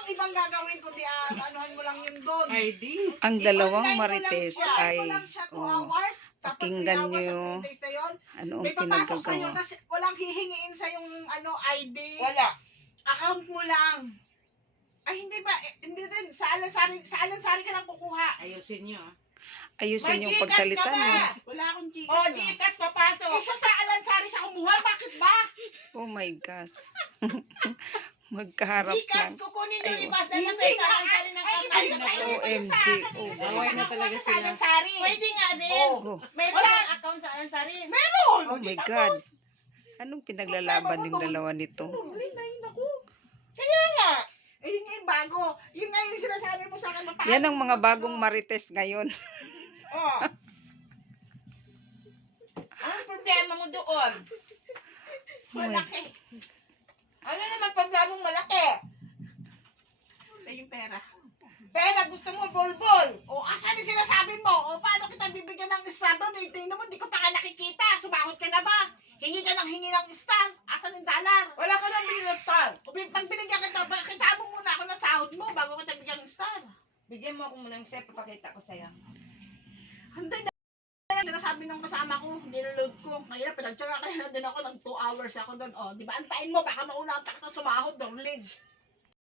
kang ibang gagawin kundi anuhan mo lang yun doon. ID. Ang dalawang I-online mo lang marites siya. ay Online mo lang siya 2 oh, hours. Tapos 3 pakinggan hours niyo at 3 days na yun. ano ang May papasok sa'yo, pinagagawa. tapos walang hihingiin sa yung ID. Wala. Account mo lang. Ay, hindi ba? Hindi din. Sa Alansari ka lang kukuha. Ayusin nyo. Ayusin May yung Gcash pagsalita ka ba? mo. Wala akong Gcash. Oh, ah. Gcash papasok. Eh, siya sa Alansari siya kumuha. Bakit ba? Oh my gosh. Magkaharap Gcash, lang. kukunin Ay, nyo ibasa na Hindi sa nga. isalan-sali ng Ay, company. ayun sa'yo. Ayun OMG. sa akin. Kasi Oh, siya away na nakakuha talaga siya sa sila. Alansari. Pwede nga din. Oh. Meron Wala. kang account sa Alansari. Meron! Oh my God. Anong pinaglalaban ng dalawa nito? Problema na yun ako. Kaya nga. Eh, yun nga yung bago. Yun nga yung sinasabi mo sa akin. Paano Yan ang mga mo bagong ano? marites ngayon. Oh. Anong problema mo doon? Malaki. Ano naman problema mong malaki? Sa yung pera. Pera, gusto mo bulbul. O, asan yung sinasabi mo? O, paano kita bibigyan ng star doon? Eh, tingnan mo, di ko pa ka nakikita. Sumahot ka na ba? Hingi ka ng hingi ng star. Asan yung dollar? Wala ka nang bilhin ng star. O, pag binigyan kita, kita mo muna ako ng sahod mo bago kita bigyan ng star. Bigyan mo ako muna ng set, papakita ko sa'yo. Hindi na. Sinasabi ng kasama ko, niload ko. Ngayon, pinagtsaga kaya na din ako ng 2 hours ako doon. O, di ba? Antayin mo, baka mauna ang takta sumahod doon, Lidge.